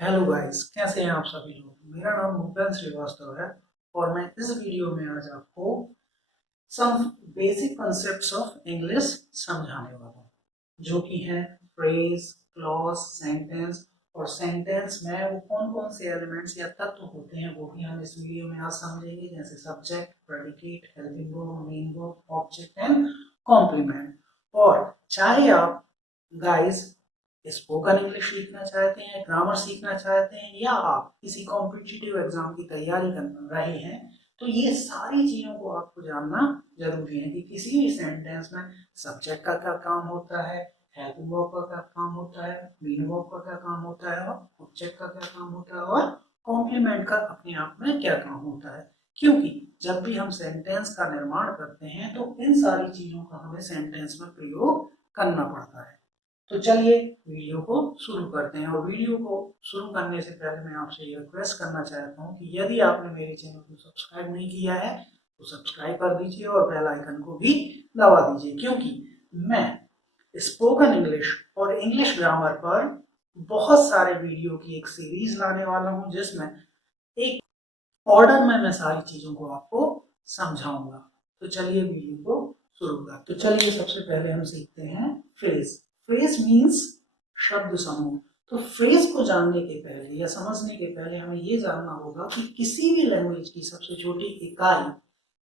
Hello guys, कैसे हैं आप सभी लोग। मेरा नाम भूपेंद्र श्रीवास्तव है और मैं इस वीडियो में आज आपको some basic concepts of English समझाने वाला हूँ, जो कि हैं फ्रेज, क्लॉज, सेंटेंस। और सेंटेंस में वो कौन कौन से एलिमेंट्स या तत्व होते हैं वो भी हम इस वीडियो में आज समझेंगे, जैसे subject, predicate, helping verb, main verb, object and complement. और चाहे आप गाइस स्पोकन इंग्लिश सीखना चाहते हैं, ग्रामर सीखना चाहते हैं, या आप किसी कॉम्पिटिटिव एग्जाम की तैयारी कर रहे हैं, तो ये सारी चीजों को आपको जानना जरूरी है कि किसी भी सेंटेंस में सब्जेक्ट का क्या काम होता है, हेल्पिंग वर्ब का क्या काम होता है, मेन वर्ब का क्या काम होता है, और ऑब्जेक्ट का क्या काम होता है, और कॉम्प्लीमेंट का अपने आप में क्या काम होता है। क्योंकि जब भी हम सेंटेंस का निर्माण करते हैं तो इन सारी चीजों का हमें सेंटेंस में प्रयोग करना पड़ता है। तो चलिए वीडियो को शुरू करते हैं। और वीडियो को शुरू करने से पहले मैं आपसे ये रिक्वेस्ट करना चाहता हूँ कि यदि आपने मेरे चैनल को सब्सक्राइब नहीं किया है तो सब्सक्राइब कर दीजिए और बेल आइकन को भी दबा दीजिए, क्योंकि मैं स्पोकन इंग्लिश और इंग्लिश ग्रामर पर बहुत सारे वीडियो की एक सीरीज लाने वाला हूँ, जिसमें एक ऑर्डर में मैं सारी चीजों को आपको समझाऊंगा। तो चलिए वीडियो को शुरू करते हैं। तो चलिए सबसे पहले हम सीखते हैं फ्रेज। फ्रेज मीन्स शब्द समूह। तो फ्रेज को जानने के पहले या समझने के पहले हमें ये जानना होगा कि किसी भी लैंग्वेज की सबसे छोटी इकाई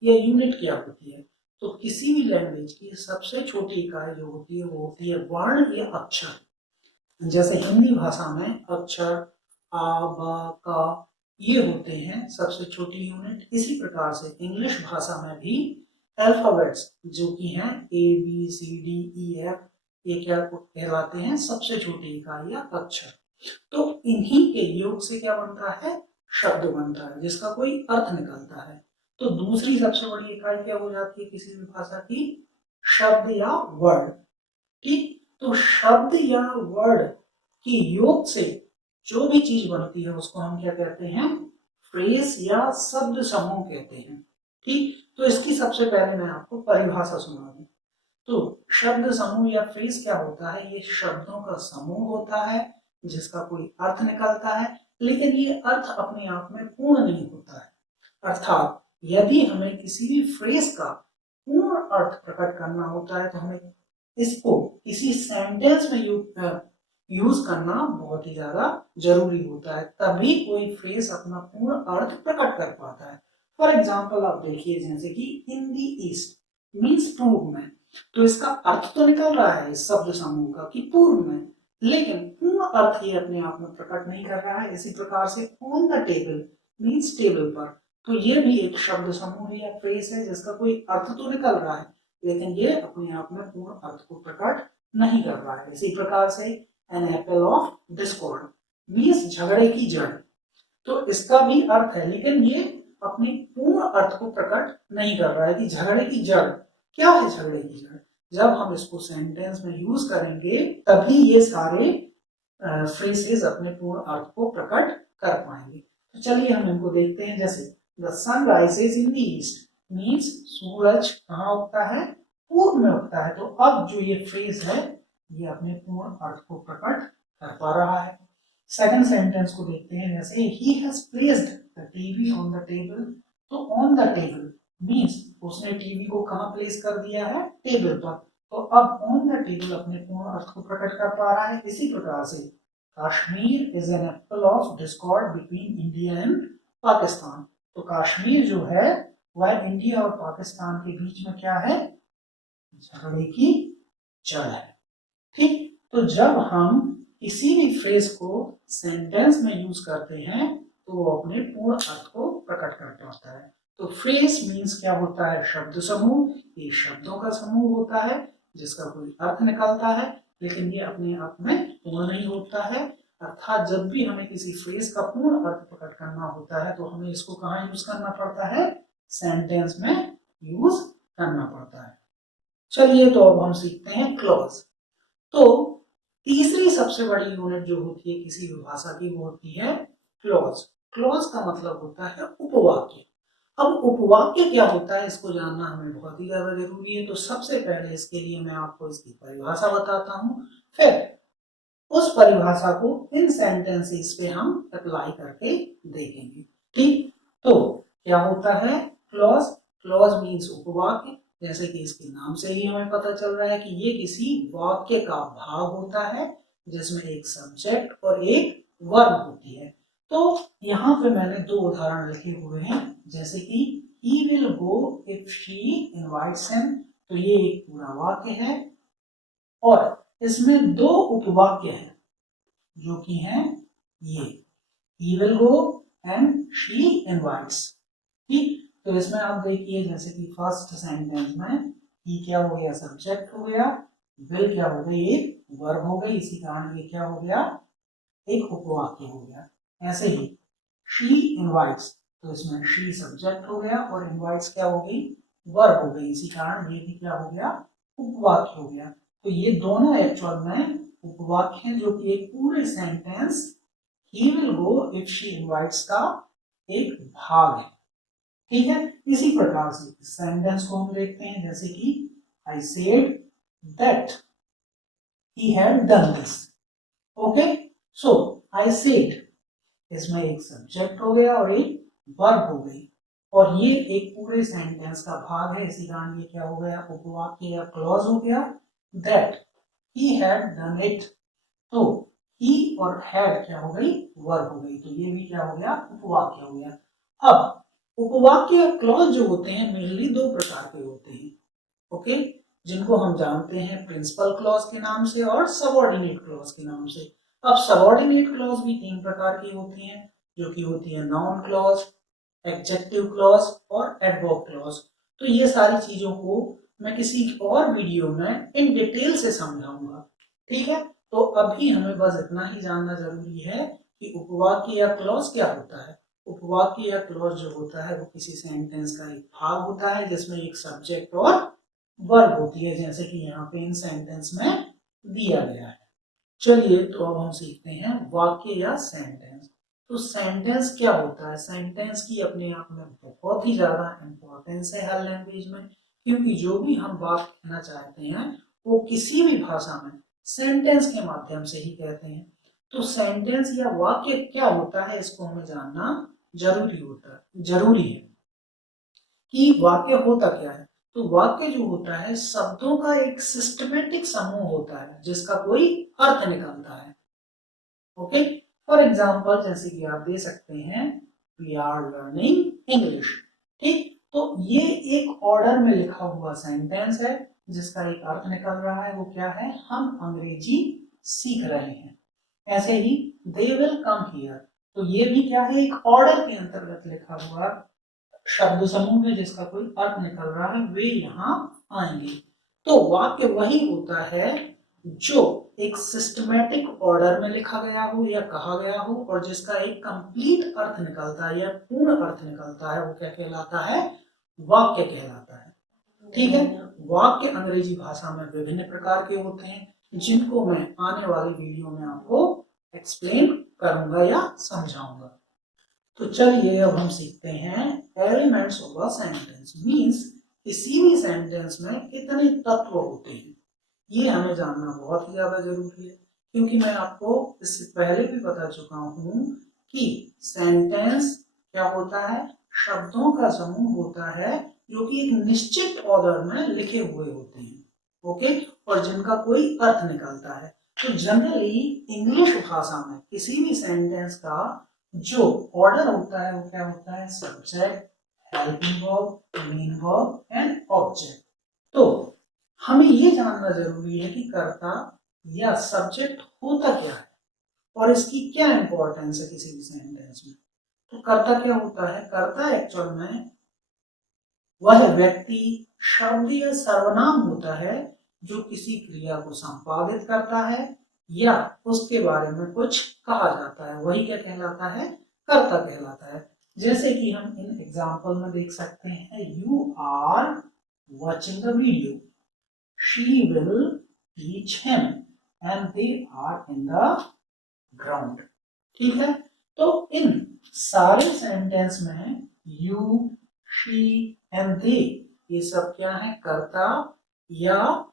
या यूनिट क्या होती है। तो किसी भी लैंग्वेज की सबसे छोटी इकाई जो होती है वो होती है वर्ण या अक्षर। जैसे हिंदी भाषा में अक्षर आ, ब, का ये होते हैं सबसे छोटी यूनिट। इसी प्रकार से इंग्लिश भाषा में भी अल्फाबेट्स जो कि हैं A B C D E F, ये क्या कहलाते हैं, सबसे छोटी इकाई या अक्षर। तो इन्हीं के योग से क्या बनता है, शब्द बनता है जिसका कोई अर्थ निकलता है। तो दूसरी सबसे बड़ी इकाई क्या हो जाती है किसी भी भाषा की, शब्द या वर्ड। ठीक, तो शब्द या वर्ड की योग से जो भी चीज बनती है उसको हम क्या कहते हैं, फ्रेज या शब्द समूह कहते हैं। ठीक, तो इसकी सबसे पहले मैं आपको परिभाषा सुना दूं। तो शब्द समूह या फ्रेज क्या होता है, ये शब्दों का समूह होता है जिसका कोई अर्थ निकलता है, लेकिन ये अर्थ अपने आप में पूर्ण नहीं होता है। अर्थात यदि हमें किसी भी फ्रेज का पूर्ण अर्थ प्रकट करना होता है तो हमें इसको किसी सेंटेंस में यूज करना बहुत ही ज्यादा जरूरी होता है, तभी कोई फ्रेज अपना पूर्ण अर्थ प्रकट कर पाता है। फॉर एग्जाम्पल आप देखिए, जैसे कि इन दी ईस्ट मीन्स पूर्व में, तो इसका अर्थ तो निकल रहा है इस शब्द समूह का कि पूर्व में, लेकिन पूर्ण अर्थ ये अपने आप में प्रकट नहीं कर रहा है। इसी प्रकार से on the table means table पर, तो ये भी एक शब्द समूह है या फ्रेज है जिसका कोई अर्थ तो निकल रहा है, लेकिन ये अपने आप में पूर्ण अर्थ को प्रकट नहीं कर रहा है। इसी प्रकार से an apple of discord means झगड़े की जड़, तो इसका भी अर्थ है, लेकिन ये अपने पूर्ण अर्थ को प्रकट नहीं कर रहा है कि झगड़े की जड़ क्या है। झगड़े की जड़ जब हम इसको सेंटेंस में यूज करेंगे तभी ये सारे फ्रेजेस अपने पूर्ण अर्थ को प्रकट कर पाएंगे। तो चलिए हम इनको देखते हैं। जैसे the sun rises in the east means सूरज कहाँ उगता है, पूर्व में उगता है। तो अब जो ये फ्रेज है ये अपने पूर्ण अर्थ को प्रकट कर पा रहा है। सेकंड सेंटेंस को देखते हैं। जैसे he has placed the TV on the table, तो ऑन द टेबल मीन्स उसने टीवी को कहाँ प्लेस कर दिया है, टेबल पर। तो अब ऑन द टेबल अपने पूर्ण अर्थ को प्रकट कर पा रहा है। इसी प्रकार से Kashmir is an apple of Discord between India and Pakistan, तो कश्मीर जो है वह इंडिया और पाकिस्तान के बीच में क्या है, झगड़े की जड़ है। ठीक, तो जब हम किसी भी फ्रेज को सेंटेंस में यूज करते हैं तो वो अपने पूर्ण अर्थ को प्रकट कर पाता है। तो फ्रेज मीन्स क्या होता है, शब्द समूह। ये शब्दों का समूह होता है जिसका कोई अर्थ निकलता है, लेकिन ये अपने आप में पूर्ण नहीं होता है। अर्थात जब भी हमें किसी फ्रेज का पूर्ण अर्थ प्रकट करना होता है तो हमें इसको कहाँ यूज करना पड़ता है, सेंटेंस में यूज करना पड़ता है। चलिए तो अब हम सीखते हैं क्लॉज। तो तीसरी सबसे बड़ी यूनिट जो होती है किसी भी भाषा की वो होती है क्लॉज। क्लॉज का मतलब होता है उपवाक्य। अब उपवाक्य क्या होता है इसको जानना हमें बहुत ही ज्यादा जरूरी है। तो सबसे पहले इसके लिए मैं आपको इसकी परिभाषा बताता हूँ, फिर उस परिभाषा को इन सेंटेंसेस पे हम अप्लाई करके देखेंगे। ठीक, तो क्या होता है क्लॉज? क्लॉज मीन्स उपवाक्य, जैसे कि इसके नाम से ही हमें पता चल रहा है कि ये किसी वाक्य का भाग होता है जिसमें एक सब्जेक्ट और एक वर्ब होती है। तो यहाँ पे मैंने दो उदाहरण लिखे हुए हैं, जैसे कि he will go if she invites him, तो ये एक पूरा वाक्य है और इसमें दो उपवाक्य हैं जो कि हैं ये he will go and she invites। ठीक, तो इसमें आप देखिए जैसे कि फर्स्ट सेंटेंस में he क्या हो गया? सब्जेक्ट हो गया, will क्या हो गई? एक वर्ब हो गई, इसी कारण ये क्या हो गया? एक उपवाक्य हो गया। ऐसे ही she invites, तो इसमें she सब्जेक्ट हो गया और invites क्या हो गई? वर्ब हो गई, इसी कारण ये भी क्या हो गया? उपवाक्य हो गया। तो ये दोनों एक्चुअल में उपवाक्य हैं जो कि एक पूरे sentence he will go if she invites का एक भाग है। ठीक है, इसी प्रकार से सेंटेंस को हम देखते हैं, जैसे कि I said that he had done this। Okay, so I said, इसमें एक सब्जेक्ट हो गया और एक वर्ब हो गई और ये एक पूरे सेंटेंस का भाग है, इसी कारण ये क्या हो गया? उपवाक्य या क्लॉज हो गया। That he had done it, तो ही और हैड क्या हो गई? वर्ब हो गई, तो ये भी क्या हो गया? उपवाक्य हो गया। अब उपवाक्य या क्लॉज जो होते हैं मेनली दो प्रकार के होते हैं, ओके, जिनको हम जानते हैं प्रिंसिपल क्लॉज के नाम से और सबऑर्डिनेट क्लॉज के नाम से। अब सबऑर्डिनेट क्लॉज भी तीन प्रकार की होती हैं, जो कि होती है नाउन क्लॉज, एडजेक्टिव क्लॉज और एडवर्ब क्लॉज। तो ये सारी चीजों को मैं किसी और वीडियो में इन डिटेल से समझाऊंगा। ठीक है, तो अभी हमें बस इतना ही जानना जरूरी है कि उपवाक्य या क्लॉज क्या होता है। उपवाक्य या क्लॉज जो होता है वो किसी सेंटेंस का एक भाग होता है जिसमें एक सब्जेक्ट और वर्ब होती है, जैसे कि यहाँ पे इन सेंटेंस में दिया गया है। चलिए, तो अब हम सीखते हैं वाक्य या सेंटेंस। तो सेंटेंस क्या होता है? सेंटेंस की अपने आप में बहुत ही ज्यादा इंपॉर्टेंस है हर लैंग्वेज में, क्योंकि जो भी हम बात कहना चाहते हैं वो किसी भी भाषा में सेंटेंस के माध्यम से ही कहते हैं। तो सेंटेंस या वाक्य क्या होता है इसको हमें जानना जरूरी है कि वाक्य होता क्या है। तो वाक्य जो होता है शब्दों का एक सिस्टमेटिक समूह होता है जिसका कोई अर्थ निकलता है। ओके, फॉर एग्जाम्पल जैसे कि आप दे सकते हैं वी आर लर्निंग इंग्लिश। ठीक, तो ये एक ऑर्डर में लिखा हुआ सेंटेंस है जिसका एक अर्थ निकल रहा है, वो क्या है? हम अंग्रेजी सीख रहे हैं। ऐसे ही दे विल कम हियर, तो ये भी क्या है? एक ऑर्डर के अंतर्गत लिखा हुआ शब्द समूह है जिसका कोई अर्थ निकल रहा है, वे यहाँ आएंगे। तो वाक्य वही होता है जो एक सिस्टमैटिक ऑर्डर में लिखा गया हो या कहा गया हो और जिसका एक कंप्लीट अर्थ निकलता है या पूर्ण अर्थ निकलता है, वो क्या कहलाता है? वाक्य कहलाता है। ठीक है, वाक्य अंग्रेजी भाषा में विभिन्न प्रकार के होते हैं जिनको मैं आने वाली वीडियो में आपको एक्सप्लेन करूंगा या समझाऊंगा। तो चलिए अब हम सीखते हैं elements of a sentence, means किसी भी सेंटेंस में कितने तत्व होते हैं, ये हमें जानना बहुत ही ज्यादा जरूरी है, क्योंकि मैं आपको इससे पहले भी बता चुका हूं कि सेंटेंस क्या होता है? शब्दों का समूह होता है जो कि एक निश्चित ऑर्डर में लिखे हुए होते हैं, ओके, और जिनका कोई अर्थ निकलता है। तो जनरली इंग्लिश भाषा में किसी भी सेंटेंस का जो ऑर्डर होता है वो क्या होता है? Subject, helping verb, main verb and object. तो हमें ये जानना जरूरी है कि कर्ता या सब्जेक्ट होता क्या है और इसकी क्या इंपॉर्टेंस है किसी भी सेंटेंस में। तो कर्ता क्या होता है? कर्ता एक्चुअल में वह व्यक्ति, शब्द या सर्वनाम होता है जो किसी क्रिया को संपादित करता है या उसके बारे में कुछ कहा जाता है, वही क्या कहलाता है? कर्ता कहलाता है। जैसे कि हम इन एग्जाम्पल में देख सकते हैं, you are watching the video, she will teach him and they are in the ground. ठीक है, तो इन सारे सेंटेंस में यू, शी एंड दे, ये सब क्या है? कर्ता या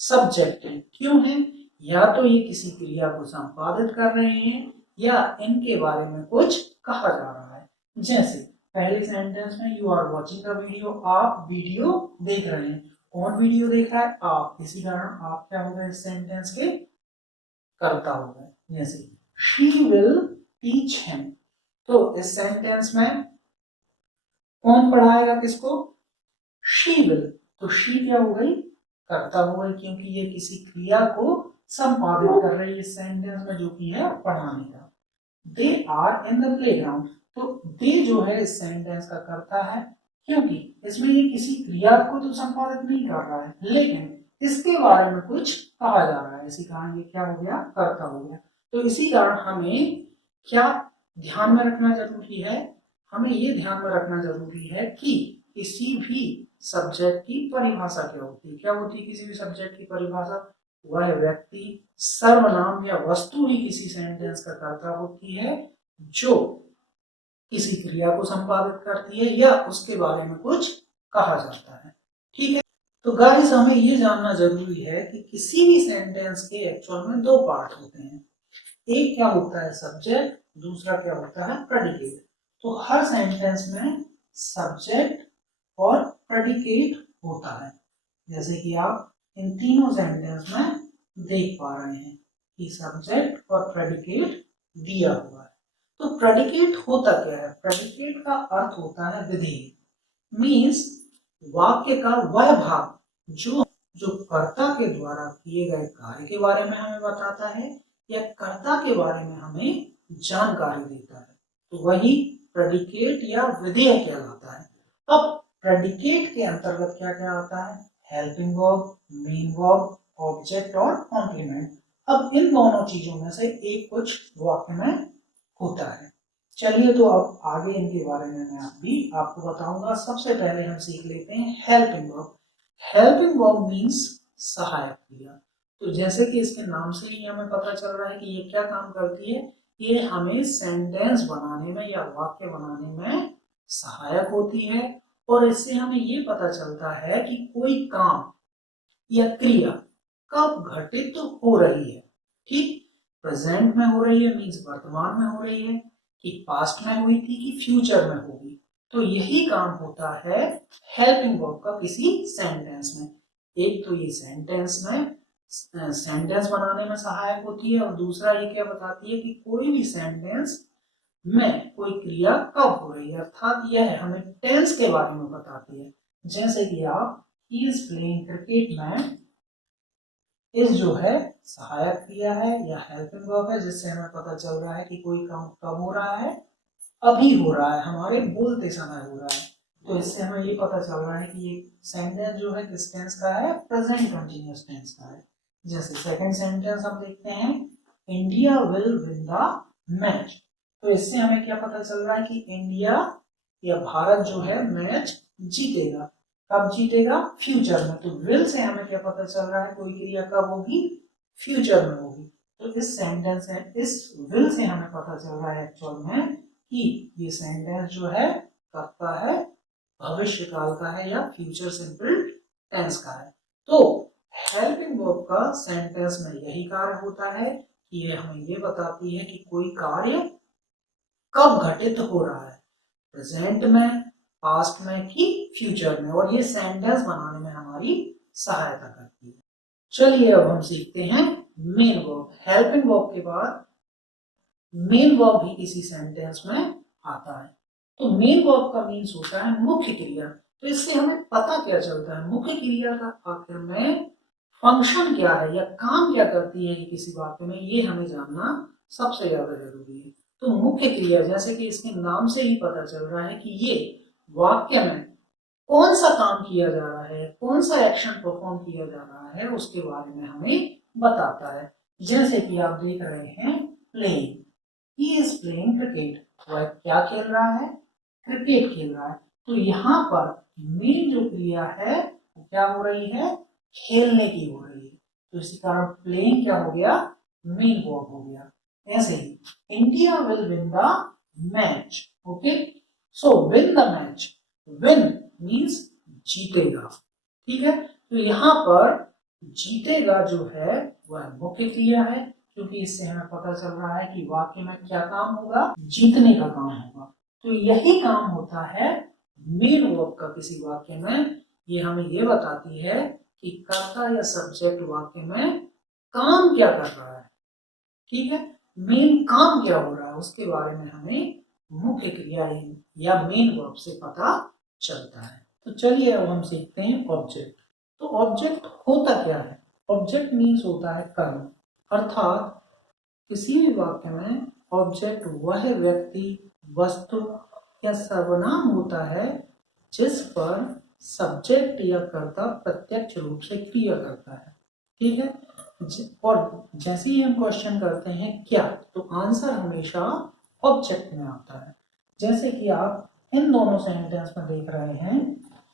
सब्जेक्ट है। क्यों है? या तो ये किसी क्रिया को संपादित कर रहे हैं या इनके बारे में कुछ कहा जा रहा है। जैसे पहले सेंटेंस में you are watching the video, आप वीडियो देख रहे हैं। कौन वीडियो देख रहा है? आप। इसी कारण आप क्या होगा इस सेंटेंस के? कर्ता होगा। जैसे शी विल टीच हिम, तो इस सेंटेंस में कौन पढ़ाएगा किसको? She will. तो शी क्या हो गई? कर्ता हो गई, क्योंकि ये किसी क्रिया को संपादित कर रही है इस सेंटेंस में, जो कि है पढ़ाने का। They are in the playground, तो दे जो है इस सेंटेंस का कर्ता है, क्योंकि इसमें ये किसी क्रिया को तो संपादित नहीं कर रहा है, लेकिन इसके बारे में कुछ कहा जा रहा है, इसी कारण ये क्या हो गया? कर्ता हो गया। तो इसी कारण हमें क्या ध्यान में रखना जरूरी है? हमें ये ध्यान में रखना जरूरी है कि किसी भी सब्जेक्ट की परिभाषा क्या होती है? क्या होती है किसी भी सब्जेक्ट की परिभाषा? वह व्यक्ति, सर्वनाम या वस्तु ही किसी सेंटेंस का कर्ता होती है जो किसी क्रिया को संपादित करती है या उसके बारे में कुछ कहा जाता है। ठीक है, तो गाइस हमें ये जानना जरूरी है कि किसी भी सेंटेंस के एक्चुअल में दो पार्ट होते हैं। एक क्या होता है? सब्जेक्ट, दूसरा क्या होता है? प्रेडिकेट। तो हर सेंटेंस में सब्जेक्ट और प्रेडिकेट होता है, जैसे कि आप इन तीनों सेंटेंस में देख पा रहे हैं कि सब्जेक्ट और प्रेडिकेट दिया हुआ है। तो प्रेडिकेट होता क्या है? प्रेडिकेट का अर्थ होता है विधेय, मीन्स वाक्य का वह भाग जो जो कर्ता के द्वारा किए गए कार्य के बारे में हमें बताता है या कर्ता के बारे में हमें जानकारी देता है, तो वही प्रेडिकेट या विधेय कहलाता है। अब प्रेडिकेट के अंतर्गत क्या क्या आता है? Helping verb, main verb, object और कॉम्प्लीमेंट। अब इन दोनों चीजों में से एक कुछ वाक्य में होता है। चलिए, तो अब आगे इनके बारे में मैं भी आपको बताऊंगा। सबसे पहले हम सीख लेते हैं helping verb. Helping verb means सहायक क्रिया। तो जैसे कि इसके नाम से ही हमें पता चल रहा है कि ये क्या काम करती है, ये हमें सेंटेंस बनाने में या वाक्य बनाने में सहायक होती है, और इससे हमें ये पता चलता है कि कोई काम या क्रिया कब घटित हो रही है। ठीक, प्रेजेंट में हो रही है मीन्स वर्तमान में हो रही है, कि पास्ट में हुई थी कि फ्यूचर में होगी। तो यही काम होता है हेल्पिंग वर्ब का किसी सेंटेंस में। एक तो ये सेंटेंस में सेंटेंस बनाने में सहायक होती है, और दूसरा ये क्या बताती है कि कोई भी सेंटेंस में कोई क्रिया कब हो रही है, अर्थात यह हमें टेंस के बारे में बताती है। जैसे कि आप ही इज प्लेइंग क्रिकेट में, इस जो है सहायक क्रिया है या हेल्पिंग वर्ब है, जिससे हमें पता चल रहा है कि कोई काम कब हो रहा है, अभी हो रहा है, हमारे बोलते समय हो रहा है। तो इससे हमें ये पता चल रहा है कि ये सेंटेंस जो है किस टेंस का है? प्रेजेंट कंटिन्यूअस टेंस का है। जैसे सेकंड सेंटेंस हम देखते हैं, India will win the match. तो इससे हमें क्या पता चल रहा है कि इंडिया या भारत जो है मैच जीतेगा। कब जीतेगा? फ्यूचर में। तो विल से हमें क्या पता चल रहा है? कोई क्रिया कब होगी? फ्यूचर में होगी। तो इस सेंटेंस है, इस विल से हमें पता चल रहा है एक्चुअल में कि ये सेंटेंस जो है कब का है? भविष्य काल का है या फ्यूचर सिंपल टेंस का है। तो हेल्पिंग वर्ब का सेंटेंस में यही कार्य होता है कि यह हमें ये बताती है कि कोई कार्य कब घटित हो रहा है, प्रेजेंट में, पास्ट में कि फ्यूचर में, और ये सेंटेंस बनाने में हमारी सहायता करती है। चलिए अब हम सीखते हैं मेन वर्ब। हेल्पिंग वर्ब के बाद मेन वर्ब भी किसी सेंटेंस में आता है। तो मेन वर्ब का मीन्स होता है मुख्य क्रिया। तो इससे हमें पता क्या चलता है? मुख्य क्रिया का आखिर में फंक्शन क्या है या काम क्या करती है किसी वाक्य में, ये हमें जानना सबसे ज्यादा जरूरी है। तो मुख्य क्रिया, जैसे कि इसके नाम से ही पता चल रहा है कि ये वाक्य में कौन सा काम किया जा रहा है, कौन सा एक्शन परफॉर्म किया जा रहा है, उसके बारे में हमें बताता है। जैसे कि आप देख रहे हैं playing, he is playing cricket, वह क्या खेल रहा है? क्रिकेट खेल रहा है। तो यहाँ पर मेन जो क्रिया है वो क्या हो रही है? खेलने की हो रही है। तो इसी कारण प्लेइंग क्या हो गया? मेन वर्ब हो गया। ऐसे ही India will win the match. Okay, so win the match, win means जीतेगा। ठीक है, तो यहाँ पर जीतेगा जो है वह मुख्य क्रिया है, क्योंकि इससे हमें पता चल रहा है कि वाक्य में क्या काम होगा, जीतने का काम होगा। तो यही काम होता है मेन वर्ब का किसी वाक्य में। ये हमें ये बताती है कि कर्ता या सब्जेक्ट वाक्य में काम क्या कर रहा है, ठीक है, मेन काम क्या हो रहा है उसके बारे में हमें मुख्य क्रिया या मेन वर्ब से पता चलता है। तो चलिए अब हम सीखते हैं ऑब्जेक्ट। तो ऑब्जेक्ट होता क्या है? ऑब्जेक्ट मीन्स होता है कर्म, अर्थात किसी भी वाक्य में ऑब्जेक्ट वह व्यक्ति, वस्तु या सर्वनाम होता है जिस पर सब्जेक्ट या कर्ता प्रत्यक्ष रूप से क्रिया करता है, ठीक है। और जैसे ही हम क्वेश्चन करते हैं क्या, तो आंसर हमेशा ऑब्जेक्ट में आता है। जैसे कि आप इन दोनों सेंटेंस में देख रहे हैं,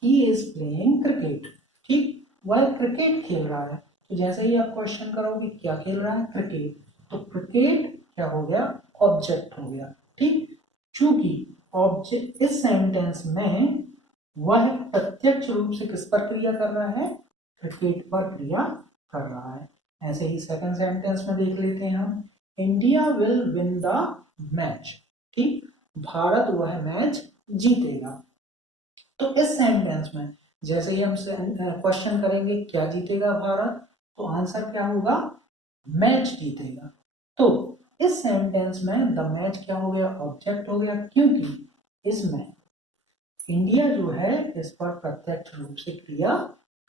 ही इज प्लेइंग क्रिकेट, ठीक, वह क्रिकेट खेल रहा है। तो जैसे ही आप क्वेश्चन करोगे क्या खेल रहा है, क्रिकेट, तो क्रिकेट क्या हो गया, ऑब्जेक्ट हो गया, ठीक। चूंकि ऑब्जेक्ट इस सेंटेंस में वह प्रत्यक्ष रूप से किस पर क्रिया कर रहा है, क्रिकेट पर क्रिया कर रहा है। ऐसे ही सेकंड सेंटेंस में देख लेते हैं हम, India will win the match, ठीक, भारत वह मैच जीतेगा। तो इस सेंटेंस में जैसे ही हम क्वेश्चन करेंगे क्या जीतेगा भारत, तो आंसर क्या होगा, मैच जीतेगा। तो इस सेंटेंस में द मैच क्या हो गया, ऑब्जेक्ट हो गया, क्योंकि इसमें इंडिया जो है इस पर प्रत्यक्ष रूप से क्रिया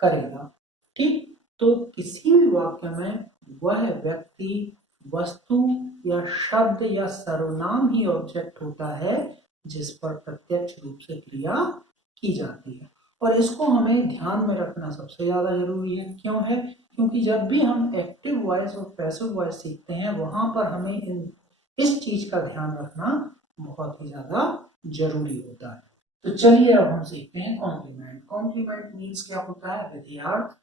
करेगा, ठीक। तो किसी भी वाक्य में वह व्यक्ति, वस्तु या शब्द या सर्वनाम ही ऑब्जेक्ट होता है जिस पर प्रत्यक्ष रूप से क्रिया की जाती है। और इसको हमें ध्यान में रखना सबसे ज्यादा जरूरी है। क्यों है? क्योंकि जब भी हम एक्टिव वॉइस और पैसिव वॉइस सीखते हैं वहां पर हमें इस चीज का ध्यान रखना बहुत ही ज्यादा जरूरी होता है। तो चलिए अब हम सीखते हैं कॉम्प्लीमेंट। कॉम्प्लीमेंट मीन्स क्या होता है, विधियार्थ,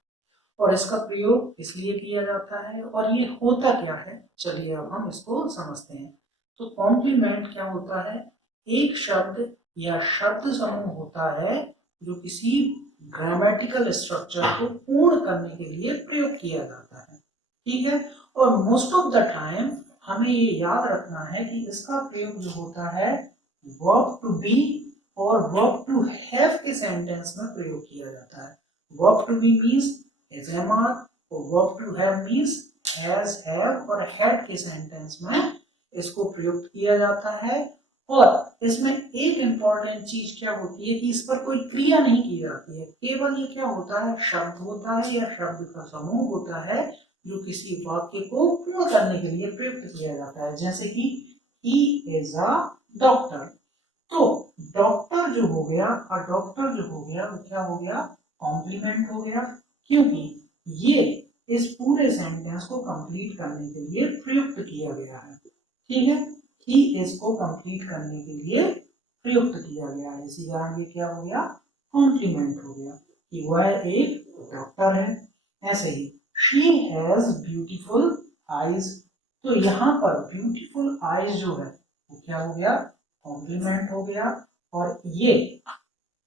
और इसका प्रयोग इसलिए किया जाता है और ये होता क्या है, चलिए अब हम इसको समझते हैं। तो कॉम्प्लीमेंट क्या होता है, एक शब्द या शब्द समूह होता है जो किसी ग्रामेटिकल स्ट्रक्चर को पूर्ण करने के लिए प्रयोग किया जाता है, ठीक है। और मोस्ट ऑफ द टाइम हमें ये याद रखना है कि इसका प्रयोग जो होता है वर्ब टू बी और वर्ब टू हैव के सेंटेंस में प्रयोग किया जाता है। Verb to be means is am are और verb to have means has, have और हैड के सेंटेंस में इसको प्रयुक्त किया जाता है। और इसमें एक इंपॉर्टेंट चीज क्या होती है कि इस पर कोई क्रिया नहीं की जाती है, केवल ये क्या होता है, शब्द होता है या शब्द का समूह होता है जो किसी वाक्य को पूर्ण करने के लिए प्रयुक्त किया जाता है। जैसे कि ही इज अ डॉक्टर, तो डॉक्टर जो हो गया और डॉक्टर जो हो गया वो क्या हो गया, कॉम्प्लीमेंट हो गया, क्योंकि ये इस पूरे सेंटेंस को कंप्लीट करने के लिए प्रयुक्त किया गया है, ठीक है। ही इसको कंप्लीट करने के लिए प्रयुक्त किया गया है, इसी कारण ये क्या हो गया, कॉम्प्लीमेंट हो गया कि वह एक डॉक्टर है। ऐसे ही शी हैज ब्यूटीफुल आईज, तो यहाँ पर ब्यूटीफुल आईज जो है वो क्या हो गया, कॉम्प्लीमेंट हो गया। और ये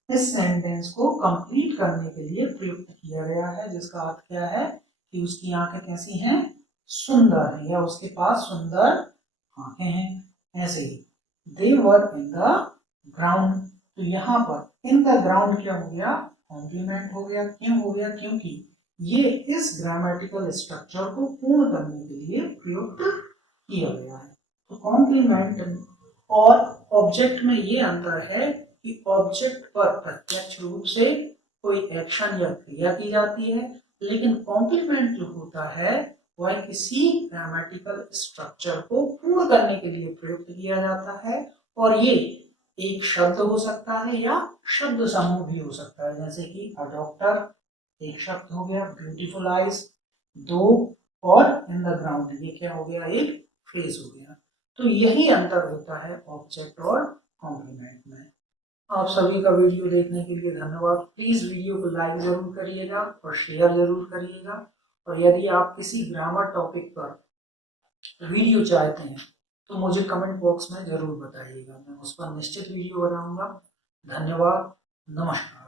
इस सेंटेंस को कंप्लीट करने के लिए प्रयुक्त किया गया है, जिसका अर्थ क्या है कि उसकी आंखें कैसी हैं, सुंदर है, या उसके पास सुंदर आंखें हैं। ऐसे ही दे वर इन द ग्राउंड, तो यहाँ पर इन द ग्राउंड क्या हो गया, कॉम्प्लीमेंट हो गया। क्यों हो गया, क्योंकि ये इस ग्रामेटिकल स्ट्रक्चर को पूर्ण करने के लिए प्रयुक्त किया गया है। तो कॉम्प्लीमेंट और ऑब्जेक्ट में ये अंतर है कि ऑब्जेक्ट पर प्रत्यक्ष रूप से कोई एक्शन या क्रिया की जाती है, लेकिन कॉम्प्लीमेंट जो होता है वह किसी ग्रामेटिकल स्ट्रक्चर को पूर्ण करने के लिए प्रयुक्त किया जाता है। और ये एक शब्द हो सकता है या शब्द समूह भी हो सकता है, जैसे कि अ डॉक्टर एक शब्द हो गया, ब्यूटीफुल आइज दो, और इन द ग्राउंड ये क्या हो गया, एक फ्रेज हो गया। तो यही अंतर होता है ऑब्जेक्ट और कॉम्प्लीमेंट में। आप सभी का वीडियो देखने के लिए धन्यवाद। प्लीज वीडियो को लाइक जरूर करिएगा और शेयर जरूर करिएगा। और यदि आप किसी ग्रामर टॉपिक पर वीडियो चाहते हैं तो मुझे कमेंट बॉक्स में जरूर बताइएगा, मैं उस पर निश्चित वीडियो बनाऊंगा। धन्यवाद, नमस्कार।